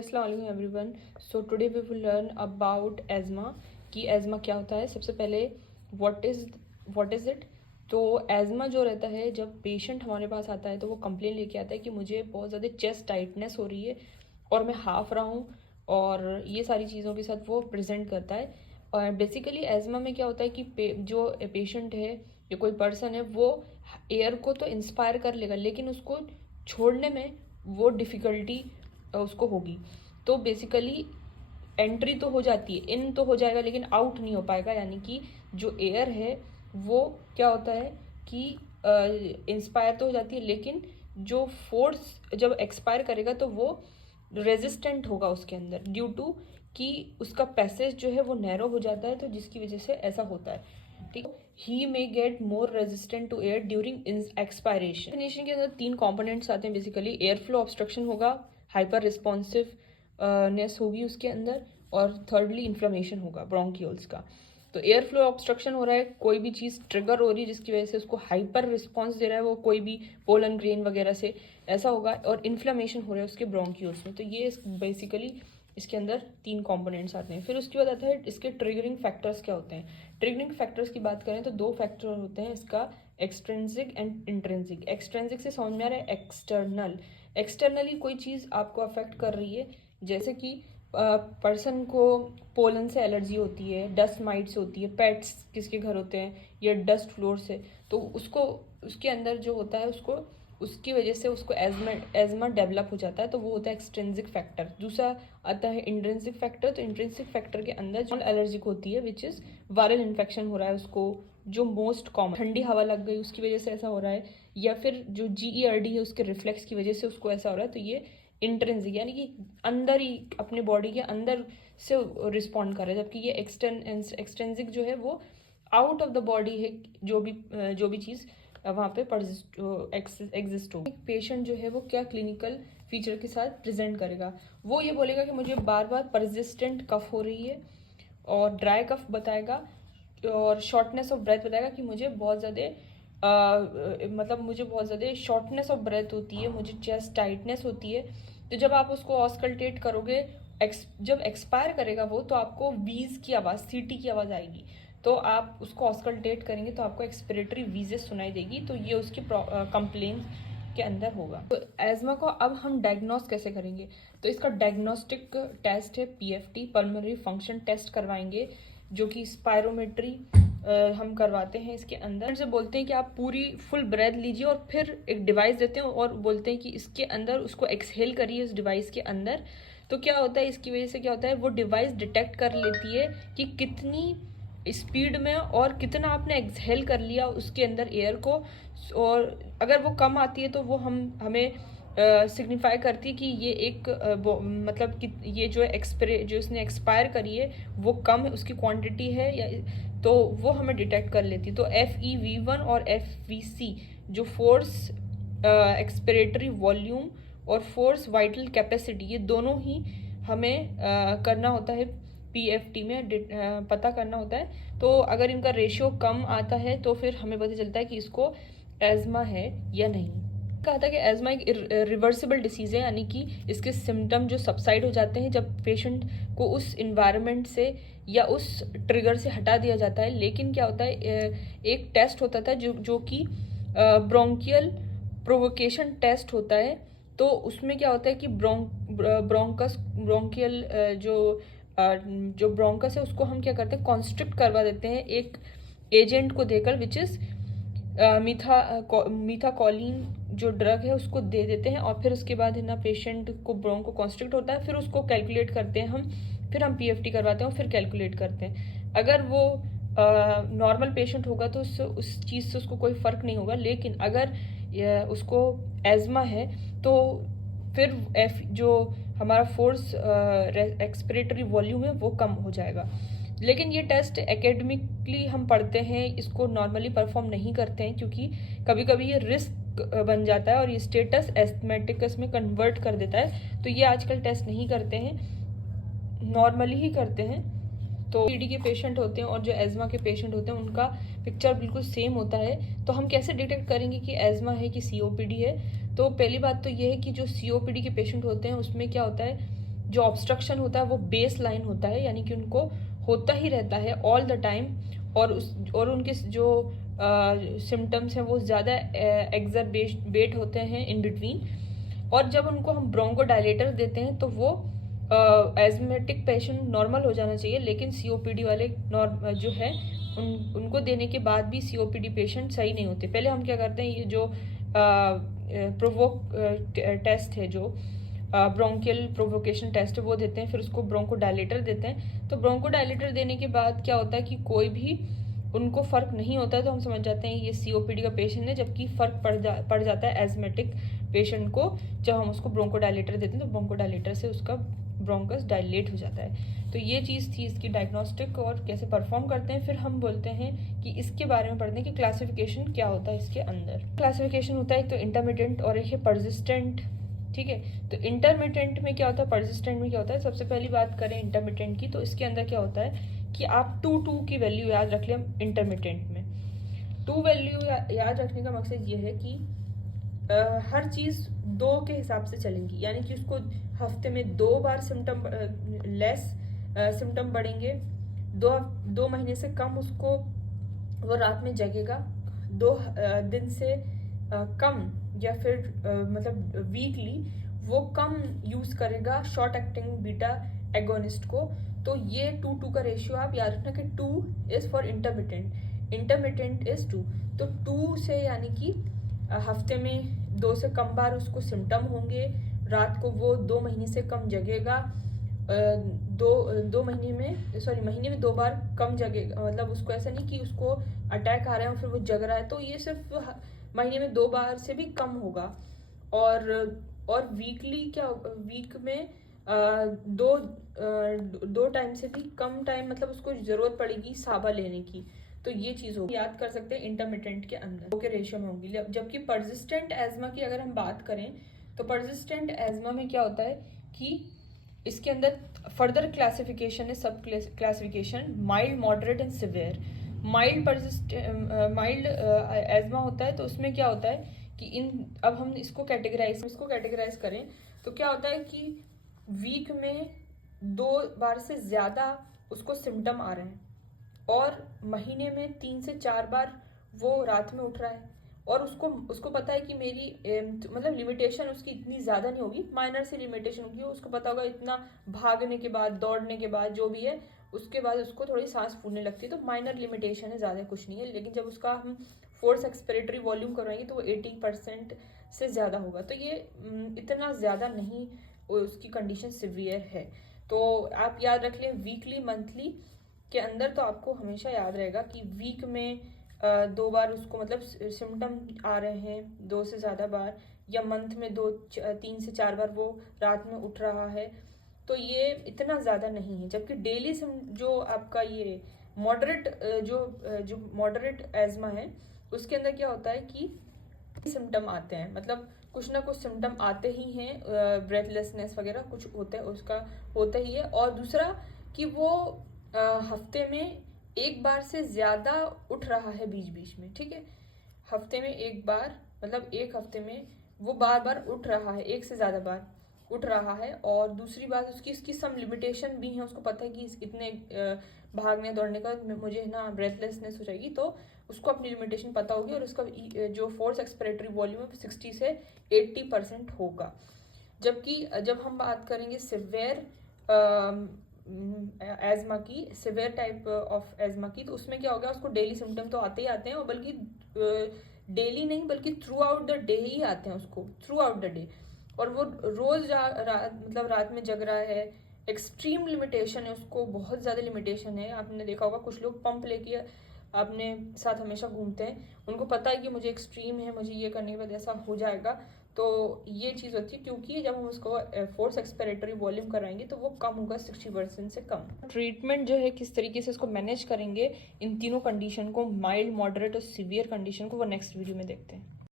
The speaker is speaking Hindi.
अस्सलाम everyone. So today we will learn about asthma कि एज़मा क्या होता है। सबसे पहले व्हाट इज़ इट। तो एज़मा जो रहता है, जब पेशेंट हमारे पास आता है तो वो कंप्लेन लेके आता है कि मुझे बहुत ज़्यादा चेस्ट टाइटनेस हो रही है और मैं हाफ रहा हूँ, और ये सारी चीज़ों के साथ वो प्रेजेंट करता है। और बेसिकली एज़मा में क्या होता है कि जो पेशेंट है या कोई पर्सन है वो एयर को तो इंस्पायर कर लेगा, लेकिन उसको छोड़ने में वो डिफ़िकल्टी उसको होगी। तो बेसिकली एंट्री तो हो जाती है, इन तो हो जाएगा, लेकिन आउट नहीं हो पाएगा। यानी कि जो एयर है वो क्या होता है कि इंस्पायर तो हो जाती है, लेकिन जो फोर्स जब एक्सपायर करेगा तो वो रेजिस्टेंट होगा उसके अंदर, ड्यू टू कि उसका पैसेज जो है वो नैरो हो जाता है, तो जिसकी वजह से ऐसा होता है। ठीक है, he may get more resistant to air during expiration. Definition के अंदर 3 कंपोनेंट्स आते हैं बेसिकली। एयर फ्लो ऑब्स्ट्रक्शन होगा, हाइपर रिस्पॉन्सिव नेस होगी उसके अंदर, और थर्डली इन्फ्लेमेशन होगा ब्रोंकियोल्स का। तो एयर फ्लो ऑब्स्ट्रक्शन हो रहा है, कोई भी चीज़ ट्रिगर हो रही है जिसकी वजह से उसको हाइपर रिस्पॉन्स दे रहा है, वो कोई भी पोलन ग्रेन वगैरह से ऐसा होगा, और इन्फ्लेमेशन हो रहा है उसके ब्रोंकियोल्स में। तो ये बेसिकली इसके अंदर 3 कंपोनेंट्स आते हैं। फिर उसके बाद आता है इसके ट्रिगरिंग फैक्टर्स क्या होते हैं। ट्रिगरिंग फैक्टर्स की बात करें तो 2 फैक्टर होते हैं इसका, एक्सट्रिंसिक एंड इंट्रिंसिक। एक्सट्रिंसिक से समझ में आ रहा है एक्सटर्नल। एक्सटर्नली कोई चीज़ आपको अफेक्ट कर रही है, जैसे कि पर्सन को पोलन से एलर्जी होती है, डस्ट माइट्स होती है, पेट्स किसके घर होते हैं, या डस्ट फ्लोर से, तो उसको उसके अंदर जो होता है उसको उसकी वजह से उसको एजमा डेवलप हो जाता है, तो वो होता है एक्सट्रिंसिक फैक्टर। दूसरा आता है इंट्रिंसिक फैक्टर। तो इंट्रिंसिक फैक्टर के अंदर जो एलर्जिक होती है, विच इज़ वायरल इन्फेक्शन हो रहा है उसको, जो मोस्ट कॉमन ठंडी हवा लग गई उसकी वजह से ऐसा हो रहा है, या फिर जो GERD है उसके रिफ्लेक्स की वजह से उसको ऐसा हो रहा है। तो ये इंट्रिंसिक यानी कि अंदर ही अपने बॉडी के अंदर से रिस्पॉन्ड कर रहा है, जबकि ये एक्सट्रिंसिक जो है वो आउट ऑफ द बॉडी है, जो भी चीज़ वहाँ पे एग्जिस्ट हो। पेशेंट जो है वो क्या क्लिनिकल फीचर के साथ प्रेजेंट करेगा, वो ये बोलेगा कि मुझे बार बार परसिस्टेंट कफ हो रही है, और ड्राई कफ बताएगा, और शॉर्टनेस ऑफ ब्रेथ बताएगा कि मुझे बहुत ज़्यादा मतलब मुझे बहुत ज़्यादा शॉर्टनेस ऑफ ब्रेथ होती है, मुझे चेस्ट टाइटनेस होती है। तो जब आप उसको ऑस्कल्टेट करोगे, जब एक्सपायर करेगा वो, तो आपको वीज की आवाज़, सीटी की आवाज़ आएगी। तो आप उसको ऑस्कल्टेट करेंगे तो आपको एक्सपिरेटरी वीजेस सुनाई देगी। तो ये उसकी कंप्लेन के अंदर होगा। तो एज़मा को अब हम डायग्नोस कैसे करेंगे, तो इसका डायग्नोस्टिक टेस्ट है PFT, पल्मोनरी फंक्शन टेस्ट करवाएंगे, जो कि स्पायरोमेट्री हम करवाते हैं इसके अंदर। से बोलते हैं कि आप पूरी फुल ब्रेथ लीजिए, और फिर एक डिवाइस देते हैं और बोलते हैं कि इसके अंदर उसको एक्सहेल करिए इस डिवाइस के अंदर। तो क्या होता है, इसकी वजह से क्या होता है, वो डिवाइस डिटेक्ट कर लेती है कि कितनी स्पीड में और कितना आपने एक्सहेल कर लिया उसके अंदर एयर को, और अगर वो कम आती है तो वो हमें सिग्निफाई करती है कि ये एक मतलब कि ये जो जो इसने एक्सपायर करी है वो कम है, उसकी क्वांटिटी है, या तो वो हमें डिटेक्ट कर लेती है। तो FEV1 और FVC जो फोर्स एक्सपिरेटरी वॉल्यूम और फोर्स वाइटल कैपेसिटी, ये दोनों ही हमें करना होता है PFT में, पता करना होता है। तो अगर इनका रेशियो कम आता है तो फिर हमें पता चलता है कि इसको एज़मा है या नहीं। कहा था कि एज़मा एक रिवर्सिबल डिसीज़ है, यानी कि इसके सिम्टम जो सबसाइड हो जाते हैं जब पेशेंट को उस इन्वायरमेंट से या उस ट्रिगर से हटा दिया जाता है। लेकिन क्या होता है, एक टेस्ट होता था जो कि ब्रोंकियल प्रोवोकेशन टेस्ट होता है। तो उसमें क्या होता है कि ब्रोंकियल जो ब्रोंकस है उसको हम क्या करते हैं, कॉन्स्ट्रिक्ट करवा देते हैं एक एजेंट को देकर, विच इज़ मीथाकोलिन जो ड्रग है उसको दे देते हैं, और फिर उसके बाद है ना पेशेंट को ब्रोंको कॉन्स्ट्रिक्ट होता है, फिर उसको कैलकुलेट करते हैं हम, फिर हम PFT करवाते हैं और फिर कैलकुलेट करते हैं। अगर वो नॉर्मल पेशेंट होगा तो उस चीज़ से उसको कोई फ़र्क नहीं होगा, लेकिन अगर उसको एज़मा है तो फिर जो हमारा फोर्स एक्सपिरेटरी वॉल्यूम है वो कम हो जाएगा। लेकिन ये टेस्ट एकेडमिकली हम पढ़ते हैं, इसको नॉर्मली परफॉर्म नहीं करते हैं, क्योंकि कभी कभी ये रिस्क बन जाता है और ये स्टेटस एस्थमेटिकस में कन्वर्ट कर देता है। तो ये आजकल टेस्ट नहीं करते हैं, नॉर्मली ही करते हैं। तो PD के पेशेंट होते हैं और जो एज़मा के पेशेंट होते हैं उनका पिक्चर बिल्कुल सेम होता है। तो हम कैसे डिटेक्ट करेंगे कि एज़मा है कि COPD है। तो पहली बात तो ये है कि जो COPD के पेशेंट होते हैं उसमें क्या होता है, जो ऑब्स्ट्रक्शन होता है वो बेस लाइन होता है, यानी कि उनको होता ही रहता है ऑल द टाइम, और उनके जो सिम्टम्स हैं वो ज़्यादा एग्जरबेट होते हैं इन बिटवीन। और जब उनको हम ब्रोंकोडायलेटर देते हैं तो वो एजमेटिक पेशेंट नॉर्मल हो जाना चाहिए, लेकिन सीओपीडी वाले जो है उनको देने के बाद भी सीओपीडी पेशेंट सही नहीं होते। पहले हम क्या करते हैं, ये जो प्रोवोक टेस्ट है, जो ब्रोंकियल प्रोवोकेशन टेस्ट है, वो देते हैं, फिर उसको ब्रोंकोडायलेटर देते हैं। तो ब्रोंकोडायलेटर देने के बाद क्या होता है कि कोई भी उनको फ़र्क नहीं होता है, तो हम समझ जाते हैं ये सीओपीडी का पेशेंट है, जबकि फ़र्क पड़ जाता है एजमेटिक पेशेंट को जब हम उसको ब्रोंकोडायलेटर देते हैं, तो ब्रोंकोडायलेटर से उसका ब्रोंकस डायलेट हो जाता है। तो ये चीज़ थी इसकी डायग्नोस्टिक और कैसे परफॉर्म करते हैं। फिर हम बोलते हैं कि इसके बारे में पढ़ते हैं कि क्लासिफिकेशन क्या होता है इसके अंदर। क्लासिफिकेशन होता है एक तो इंटरमिटेंट और एक है परसिस्टेंट, ठीक है। तो इंटरमिटेंट में क्या होता है, परसिस्टेंट में क्या होता है। सबसे पहली बात करें इंटरमिटेंट की, तो इसके अंदर क्या होता है कि आप 2 की वैल्यू याद रख लें इंटरमिटेंट में। 2 वैल्यू याद रखने का मकसद ये है कि हर चीज़ 2 के हिसाब से चलेंगी, यानी कि उसको हफ्ते में 2 बार सिम्टम सिम्टम बढ़ेंगे, 2 महीने से कम उसको वो रात में जगेगा, 2 दिन से कम या फिर मतलब वीकली वो कम यूज़ करेगा शॉर्ट एक्टिंग बीटा एगोनिस्ट को। तो ये 2 का रेशियो आप याद रखना कि 2 इज़ फॉर इंटरमिटेंट इज़ 2। तो 2 से यानी कि हफ्ते में 2 से कम बार उसको सिम्टम होंगे, रात को वो 2 महीने से कम जगेगा, महीने में 2 बार कम जगेगा, मतलब उसको ऐसा नहीं कि उसको अटैक आ रहा है और फिर वो जग रहा है, तो ये सिर्फ महीने में 2 बार से भी कम होगा। और वीकली क्या, वीक में दो टाइम से भी कम टाइम, मतलब उसको ज़रूरत पड़ेगी साबा लेने की। तो ये चीज़ होगी, याद कर सकते हैं इंटरमिटेंट के अंदर 2 के रेशियो में होंगी। जबकि परसिस्टेंट एजमा की अगर हम बात करें, तो परसिस्टेंट एजमा में क्या होता है कि इसके अंदर फर्दर क्लासिफिकेशन है, सब classification, mild, moderate and severe. Mild asthma होता है, तो उसमें क्या होता है कि अब हम इसको कैटेगराइज करें तो क्या होता है कि वीक में 2 बार से ज़्यादा उसको सिम्टम आ रहे हैं, और महीने में 3 से 4 बार वो रात में उठ रहा है, और उसको पता है कि मेरी मतलब लिमिटेशन उसकी इतनी ज़्यादा नहीं होगी, माइनर से लिमिटेशन होगी। उसको पता होगा इतना भागने के बाद, दौड़ने के बाद, जो भी है, उसके बाद उसको थोड़ी सांस फूलने लगती है, तो माइनर लिमिटेशन है, ज़्यादा कुछ नहीं है। लेकिन जब उसका हम फोर्स एक्सपिरेटरी वॉल्यूम करवाएंगे तो वो 80% से ज़्यादा होगा, तो ये इतना ज़्यादा नहीं, उसकी कंडीशन सिवियर है। तो आप याद रख लें वीकली, मंथली के अंदर, तो आपको हमेशा याद रहेगा कि वीक में 2 बार उसको मतलब सिम्टम आ रहे हैं 2 से ज़्यादा बार, या मंथ में 3 से 4 बार वो रात में उठ रहा है, तो ये इतना ज़्यादा नहीं है। जबकि डेली जो आपका ये मॉडरेट जो मॉडरेट एजमा है, उसके अंदर क्या होता है कि सिम्टम आते हैं, मतलब कुछ ना कुछ सिम्टम आते ही हैं, ब्रेथलेसनेस वगैरह कुछ होता है, उसका होता ही है। और दूसरा कि वो हफ्ते में 1 बार से ज़्यादा उठ रहा है बीच बीच में, ठीक है। हफ्ते में 1 बार, मतलब एक हफ्ते में वो बार उठ रहा है, 1 से ज़्यादा बार उठ रहा है। और दूसरी बात उसकी सम लिमिटेशन भी है, उसको पता है कि इतने भागने दौड़ने का मुझे ना ब्रेथलेसनेस हो जाएगी, तो उसको अपनी लिमिटेशन पता होगी, और उसका जो फोर्स एक्सपिरेटरी वॉल्यूम है 60 से 80% होगा। जबकि जब हम बात करेंगे सिवियर एजमा की, सिवियर टाइप ऑफ एजमा की, तो उसमें क्या होगा, उसको डेली सिम्टम तो आते ही आते हैं, और बल्कि डेली नहीं बल्कि थ्रू आउट द डे ही आते हैं उसको, थ्रू आउट द डे। और वो रोज मतलब रात में जग रहा है, एक्सट्रीम लिमिटेशन है उसको, बहुत ज़्यादा लिमिटेशन है। आपने देखा होगा कुछ लोग पंप लेके अपने साथ हमेशा घूमते हैं, उनको पता है कि मुझे एक्सट्रीम है, मुझे ये करने के बाद ऐसा हो जाएगा। तो ये चीज़ होती है, क्योंकि जब हम उसको फोर्स एक्सपिरेटरी वॉल्यूम कराएंगे तो वो कम होगा 60% से कम। ट्रीटमेंट जो है किस तरीके से इसको मैनेज करेंगे इन तीनों कंडीशन को, माइल्ड, मॉडरेट और सीवियर कंडीशन को, वो नेक्स्ट वीडियो में देखते हैं।